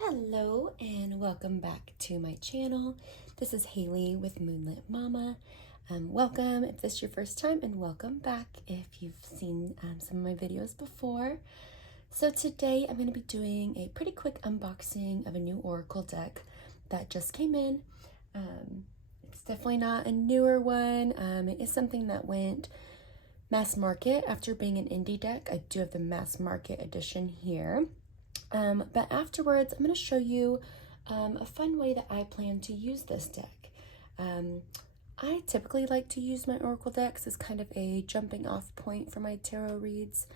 Hello and welcome back to my channel. This is Haley with Moonlit Mama. Welcome if this is your first time, and welcome back if you've seen some of my videos before. So today I'm going to be doing a pretty quick unboxing of a new Oracle deck that just came in. It's definitely not a newer one. It is something that went mass market after being an indie deck. I do have the mass market edition here. But afterwards, I'm going to show you a fun way that I plan to use this deck. I typically like to use my Oracle decks as kind of a jumping off point for my tarot reads.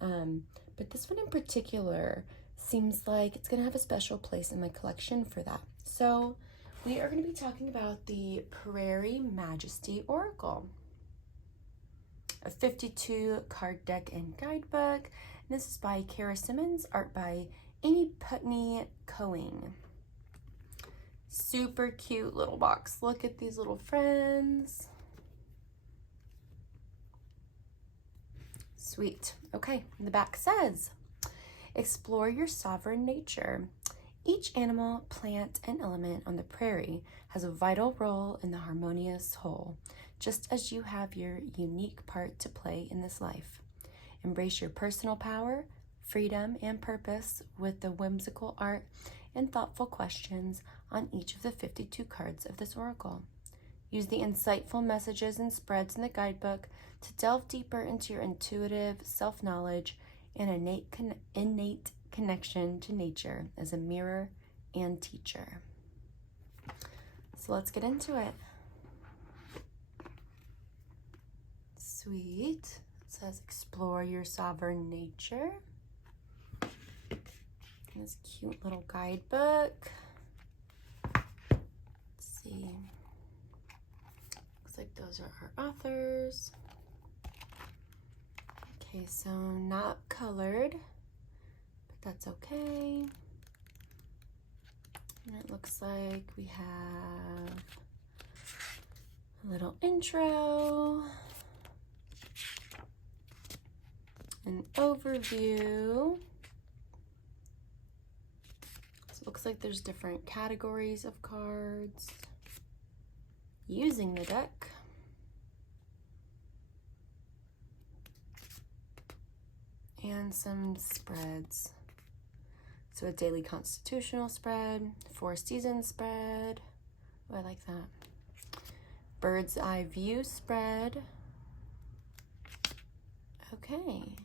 But this one in particular seems like it's going to have a special place in my collection for that. So we are going to be talking about the Prairie Majesty Oracle, a 52 card deck and guidebook. And this is by Kara Simmons, art by Amy Putney Coing. Super cute little box. Look at these little friends. Sweet. Okay, the back says, explore your sovereign nature. Each animal, plant, and element on the prairie has a vital role in the harmonious whole, just as you have your unique part to play in this life. Embrace your personal power, freedom, and purpose with the whimsical art and thoughtful questions on each of the 52 cards of this oracle. Use the insightful messages and spreads in the guidebook to delve deeper into your intuitive self-knowledge and innate connection to nature as a mirror and teacher. So let's get into it. Sweet. It says explore your sovereign nature. This cute little guidebook. Let's see. Looks like those are our authors. Okay, so not colored, but that's okay. And it looks like we have a little intro, an overview. So it looks like there's different categories of cards using the deck. And some spreads. So a daily constitutional spread, 4-season spread. Oh, I like that. Bird's eye view spread. Okay.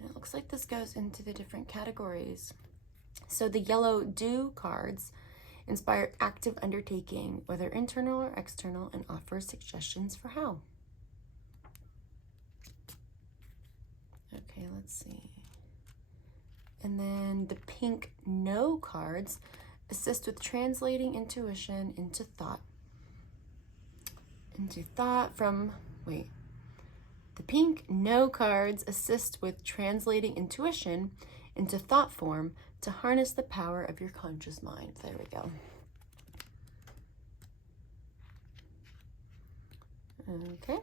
And it looks like this goes into the different categories. So the yellow do cards inspire active undertaking, whether internal or external, and offer suggestions for how. Okay, let's see. And then the pink no cards assist with translating intuition into thought. The pink no cards assist with translating intuition into thought form to harness the power of your conscious mind. There we go. Okay.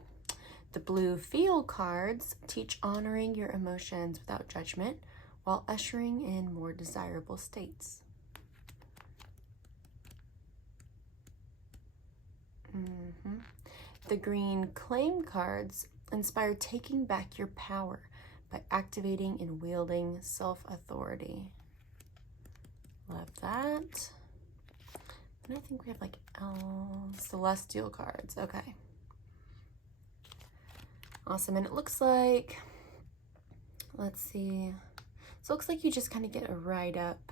The blue feel cards teach honoring your emotions without judgment while ushering in more desirable states. The green claim cards inspire taking back your power by activating and wielding self-authority. Love that. And I think we have like celestial cards. Okay. Awesome. And it looks like, let's see. So it looks like you just kind of get a write-up,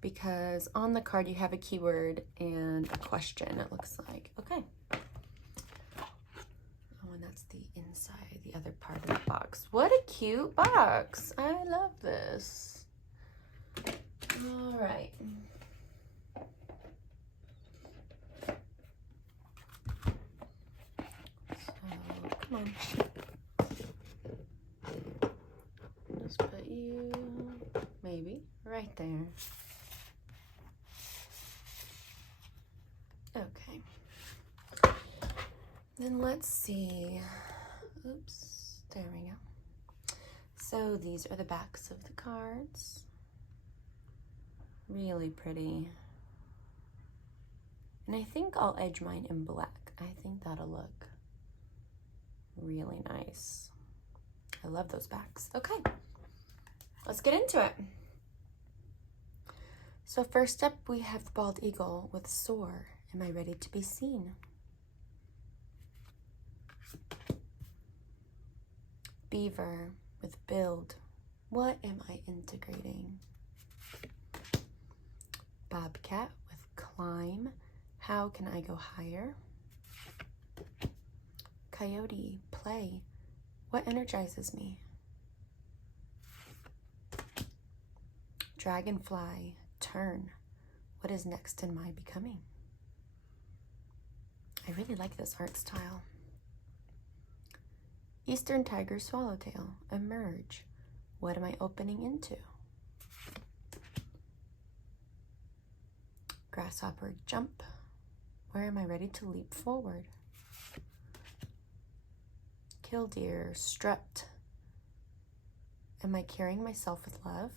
because on the card you have a keyword and a question, it looks like. Okay. Oh, and that's the inside, the other part of the box. What a cute box. I love this. All right. So, come on. Just put you, maybe, right there. Okay. Then let's see. Oops, there we go. So these are the backs of the cards. Really pretty. And I think I'll edge mine in black. I think that'll look really nice. I love those backs. Okay, let's get into it. So first up, we have the bald eagle with soar. Am I ready to be seen? Beaver with build. What am I integrating? Bobcat with climb. How can I go higher? Coyote, play. What energizes me? Dragonfly, turn. What is next in my becoming? I really like this art style. Eastern tiger swallowtail, emerge. What am I opening into? Grasshopper, jump. Where am I ready to leap forward? Killdeer, strut. Am I carrying myself with love?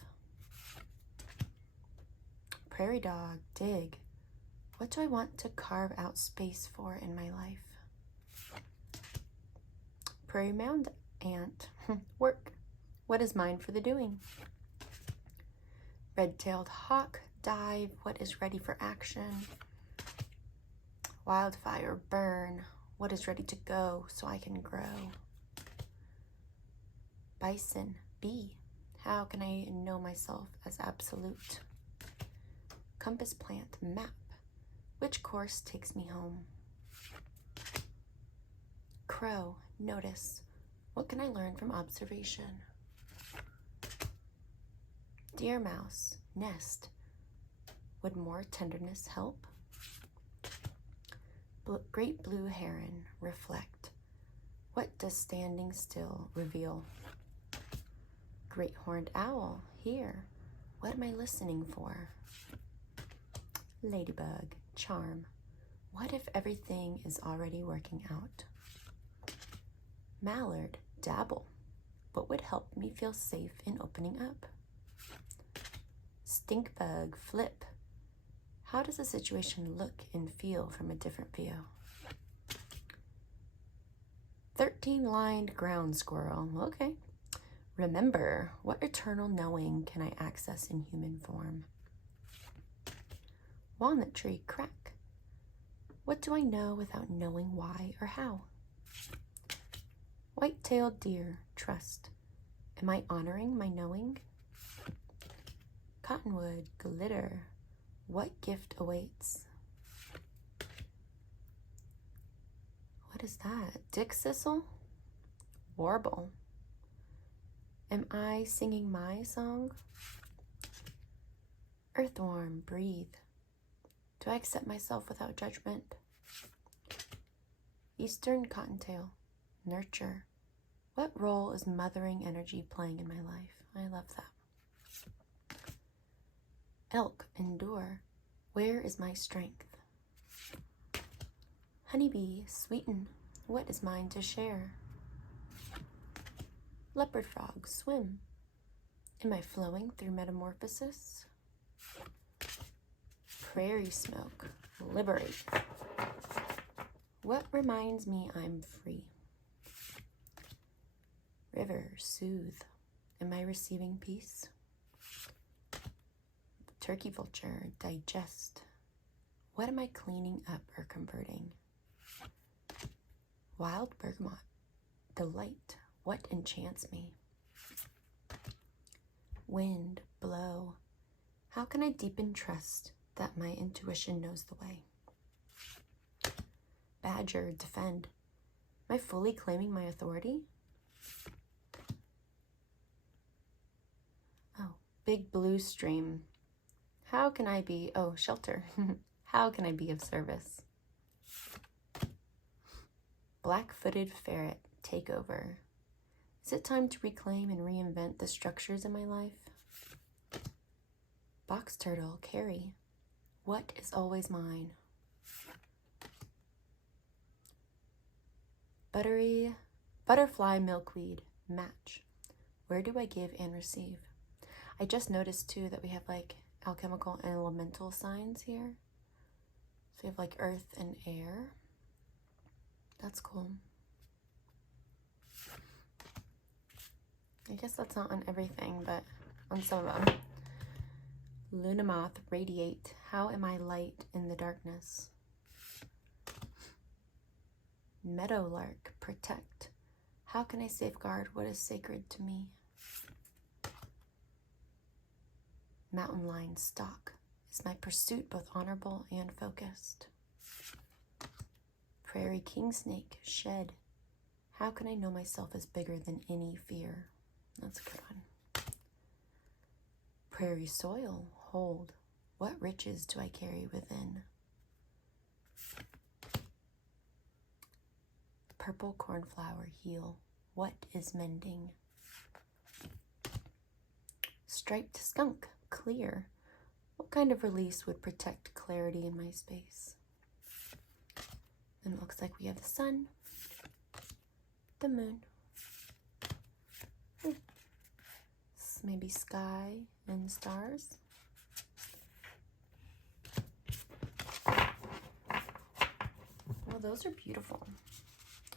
Prairie dog, dig. What do I want to carve out space for in my life? Prairie mound ant, work. What is mine for the doing? Red-tailed hawk, dive. What is ready for action? Wildfire, burn. What is ready to go so I can grow? Bison, be. How can I know myself as absolute? Compass plant, map. Which course takes me home? Crow, notice. What can I learn from observation? Deer mouse, nest. Would more tenderness help? Great blue heron, reflect. What does standing still reveal? Great horned owl, hear. What am I listening for? Ladybug, charm. What if everything is already working out? Mallard, dabble. What would help me feel safe in opening up? Stink bug, flip. How does a situation look and feel from a different view? 13-lined ground squirrel, okay. Remember, what eternal knowing can I access in human form? Walnut tree, crack. What do I know without knowing why or how? White-tailed deer, trust. Am I honoring my knowing? Cottonwood, glitter. What gift awaits? What is that? Dick Sissel? Warble. Am I singing my song? Earthworm, breathe. Do I accept myself without judgment? Eastern cottontail, nurture. What role is mothering energy playing in my life? I love that. Elk, endure. Where is my strength? Honeybee, sweeten. What is mine to share? Leopard frog, swim. Am I flowing through metamorphosis? Prairie smoke, liberate. What reminds me I'm free? River, soothe. Am I receiving peace? Turkey vulture, digest. What am I cleaning up or converting? Wild bergamot, delight. What enchants me? Wind, blow. How can I deepen trust that my intuition knows the way? Badger, defend. Am I fully claiming my authority? Oh, big blue stream. How can I be, oh, shelter. How can I be of service? Black-footed ferret, take over. Is it time to reclaim and reinvent the structures in my life? Box turtle, carry. What is always mine? Butterfly milkweed, match. Where do I give and receive? I just noticed too that we have like alchemical and elemental signs here. So we have like earth and air. That's cool. I guess that's not on everything, but on some of them. Luna moth, radiate. How am I light in the darkness? Meadowlark, protect. How can I safeguard what is sacred to me? Mountain lion, stalk. Is my pursuit both honorable and focused? Prairie king snake, shed. How can I know myself is bigger than any fear? That's a good one. Prairie soil, hold. What riches do I carry within? Purple cornflower, heal. What is mending? Striped skunk, clear. What kind of release would protect clarity in my space? Then it looks like we have the sun, the moon, maybe sky and stars. Well, those are beautiful.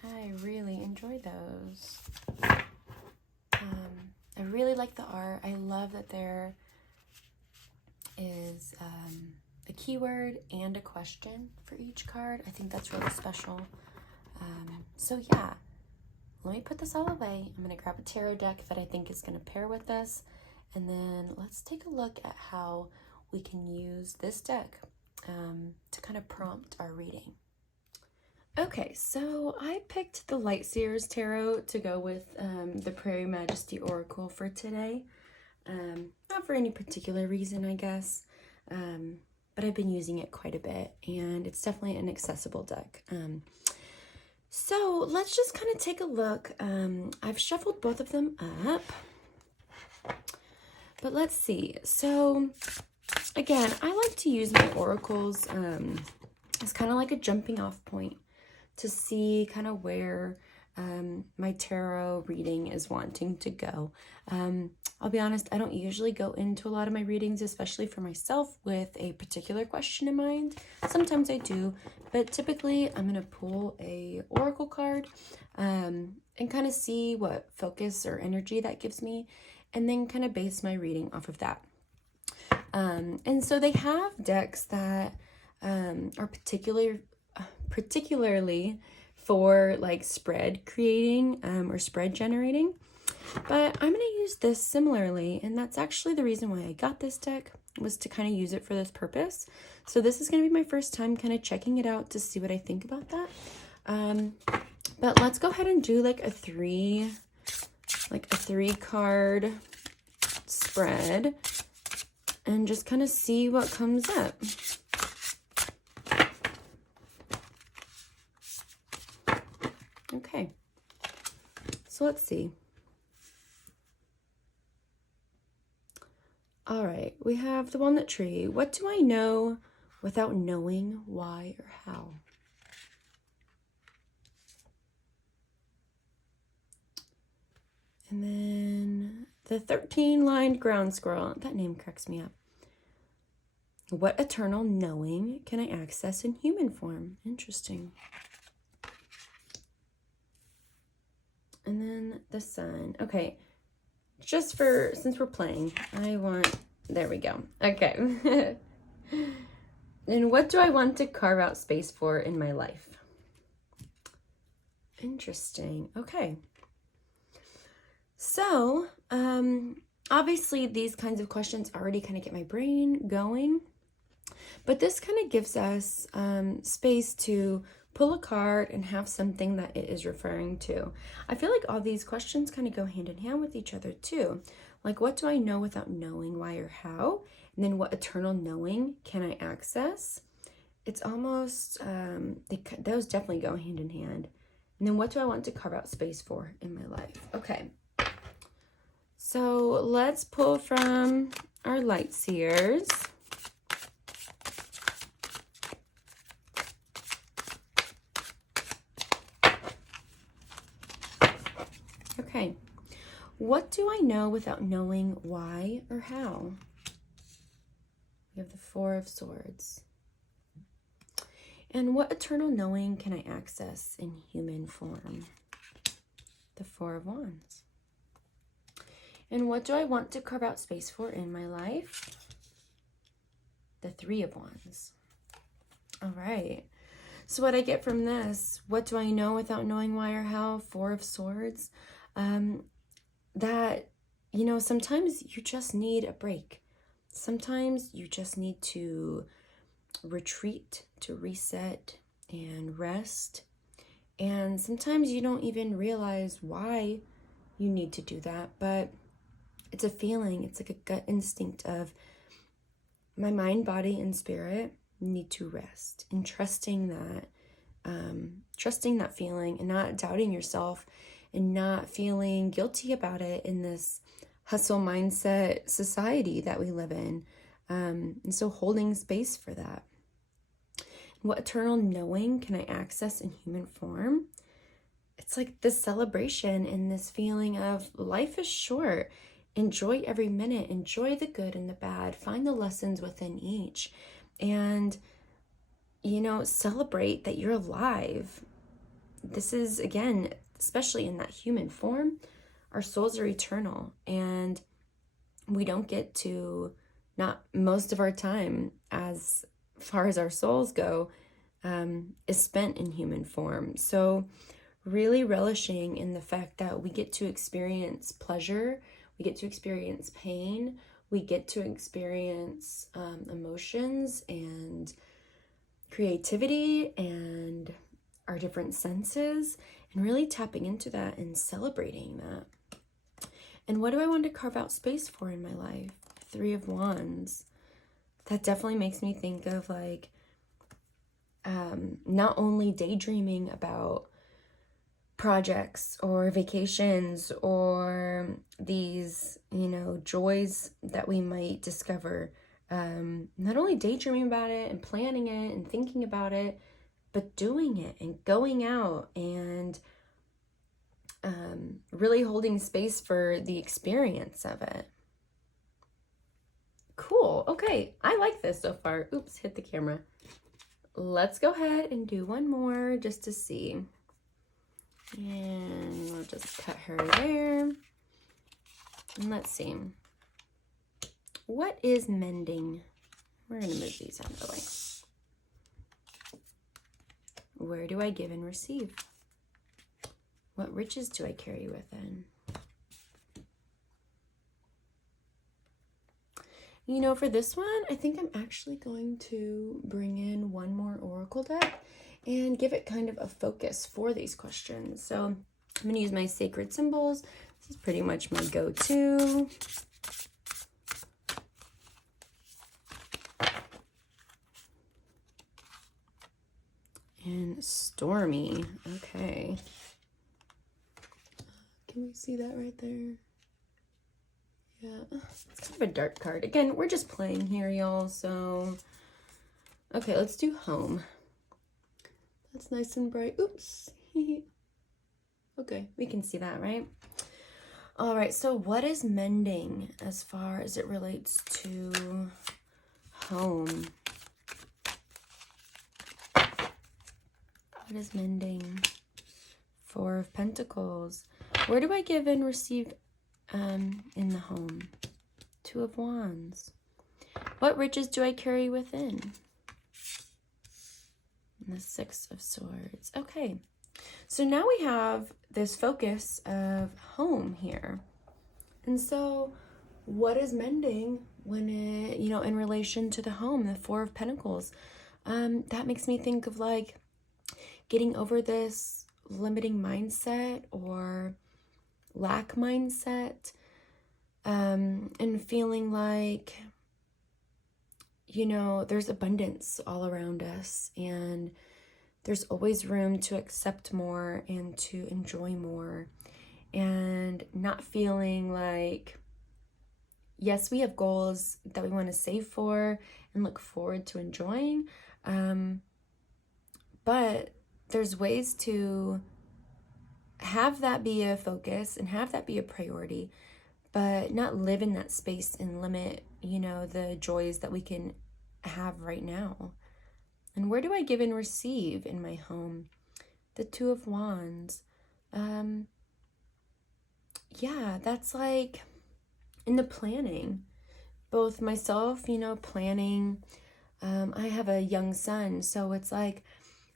I really enjoy those. I really like the art. I love that there is a keyword and a question for each card. I think that's really special. So yeah, let me put this all away. I'm going to grab a tarot deck that I think is going to pair with this. And then let's take a look at how we can use this deck to kind of prompt our reading. Okay, so I picked the Lightseers Tarot to go with the Prairie Majesty Oracle for today. Not for any particular reason, I guess, but I've been using it quite a bit, and it's definitely an accessible deck. So let's just kind of take a look. I've shuffled both of them up, but let's see. So again, I like to use my oracles as kind of like a jumping off point to see kind of where my tarot reading is wanting to go. I'll be honest, I don't usually go into a lot of my readings, especially for myself, with a particular question in mind. Sometimes I do, but typically I'm going to pull a oracle card and kind of see what focus or energy that gives me, and then kind of base my reading off of that. And so they have decks that are particularly for like spread creating or spread generating, but I'm going to use this similarly, and that's actually the reason why I got this deck, was to kind of use it for this purpose. So this is going to be my first time kind of checking it out to see what I think about that. But let's go ahead and do like a three card spread and just kind of see what comes up. Okay, so let's see. All right, we have the walnut tree. What do I know without knowing why or how? And then the 13-lined ground squirrel. That name cracks me up. What eternal knowing can I access in human form? Interesting. And then the sun. Okay, just since we're playing, there we go. Okay. And what do I want to carve out space for in my life? Interesting. Okay. So, obviously these kinds of questions already kind of get my brain going, but this kind of gives us space to pull a card and have something that it is referring to. I feel like all these questions kind of go hand in hand with each other too. Like, what do I know without knowing why or how? And then what eternal knowing can I access? It's almost, those definitely go hand in hand. And then what do I want to carve out space for in my life? Okay. So let's pull from our Lightseers. Okay, what do I know without knowing why or how? We have the Four of Swords. And what eternal knowing can I access in human form? The Four of Wands. And what do I want to carve out space for in my life? The Three of Wands. All right. So what I get from this, what do I know without knowing why or how? Four of Swords. That, you know, sometimes you just need a break. Sometimes you just need to retreat, to reset and rest. And sometimes you don't even realize why you need to do that, but it's a feeling. It's like a gut instinct of my mind, body, and spirit need to rest, and trusting that feeling and not doubting yourself and not feeling guilty about it in this hustle mindset society that we live in. And so holding space for that. What eternal knowing can I access in human form? It's like this celebration and this feeling of life is short. Enjoy every minute. Enjoy the good and the bad. Find the lessons within each. And, you know, celebrate that you're alive. This is, again, especially in that human form, our souls are eternal. And we don't get to, not most of our time, as far as our souls go, is spent in human form. So really relishing in the fact that we get to experience pleasure, we get to experience pain, we get to experience emotions and creativity and our different senses, and really tapping into that and celebrating that. And what do I want to carve out space for in my life? Three of Wands. That definitely makes me think of like not only daydreaming about projects or vacations or these, you know, joys that we might discover. Not only daydreaming about it and planning it and thinking about it, but doing it and going out and really holding space for the experience of it. Cool. Okay, I like this so far. Oops, hit the camera. Let's go ahead and do one more just to see. And we'll just cut her there. And let's see. What is mending? We're going to move these out of the way. Where do I give and receive? What riches do I carry within? You know, for this one, I think I'm actually going to bring in one more oracle deck and give it kind of a focus for these questions. So I'm going to use my sacred symbols. This is pretty much my go-to. And Stormy. Okay. Can we see that right there? Yeah, it's kind of a dark card. Again, we're just playing here, y'all. So, okay, let's do home. That's nice and bright. Oops. Okay, we can see that, right? All right, so what is mending as far as it relates to home? What is mending? Four of Pentacles. Where do I give and receive in the home? Two of Wands. What riches do I carry within? And the Six of Swords. Okay, so now we have this focus of home here. And so what is mending when it, you know, in relation to the home, the Four of Pentacles? That makes me think of like getting over this limiting mindset or lack mindset, and feeling like, you know, there's abundance all around us and there's always room to accept more and to enjoy more, and not feeling like, yes, we have goals that we want to save for and look forward to enjoying, but there's ways to have that be a focus and have that be a priority, but not live in that space and limit, you know, the joys that we can have right now. And where do I give and receive in my home? The Two of Wands. Yeah, that's like in the planning. Both myself, you know, planning. I have a young son, so it's like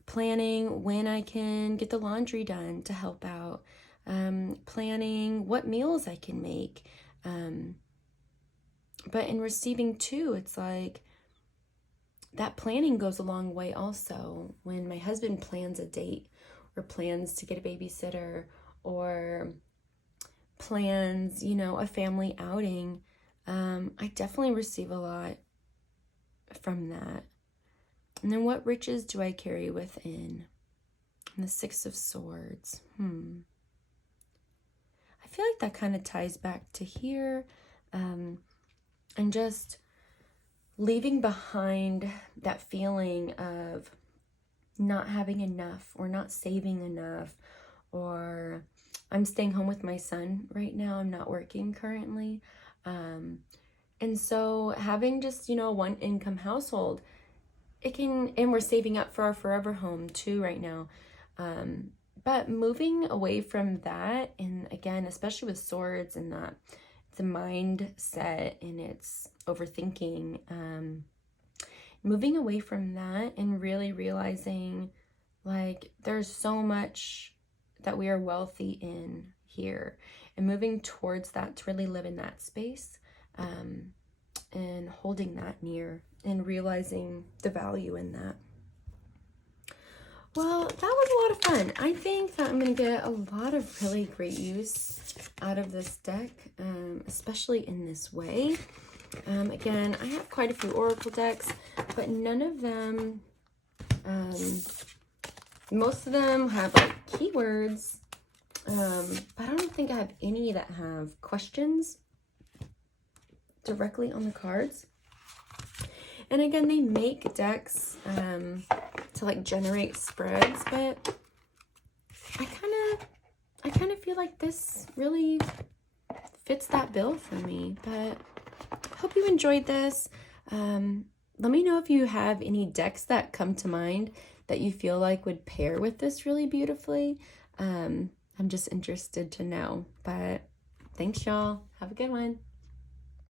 planning when I can get the laundry done to help out. Planning what meals I can make. But in receiving too, it's like that planning goes a long way also. When my husband plans a date or plans to get a babysitter or plans, you know, a family outing, I definitely receive a lot from that. And then what riches do I carry within? And the Six of Swords. I feel like that kind of ties back to here. And just leaving behind that feeling of not having enough or not saving enough, or I'm staying home with my son right now. I'm not working currently. And so having just, you know, one income household, it can, and we're saving up for our forever home too right now. But moving away from that, and again, especially with swords and that, the mindset and its overthinking, moving away from that and really realizing like there's so much that we are wealthy in here, and moving towards that to really live in that space, and holding that near and realizing the value in that. Well, that was a lot of fun. I think that I'm going to get a lot of really great use out of this deck, especially in this way. Again, I have quite a few Oracle decks, but none of them, most of them have like keywords, but I don't think I have any that have questions directly on the cards. And again, they make decks to like generate spreads, but I kind of feel like this really fits that bill for me. But hope you enjoyed this. Let me know if you have any decks that come to mind that you feel like would pair with this really beautifully. I'm just interested to know. But thanks, y'all. Have a good one.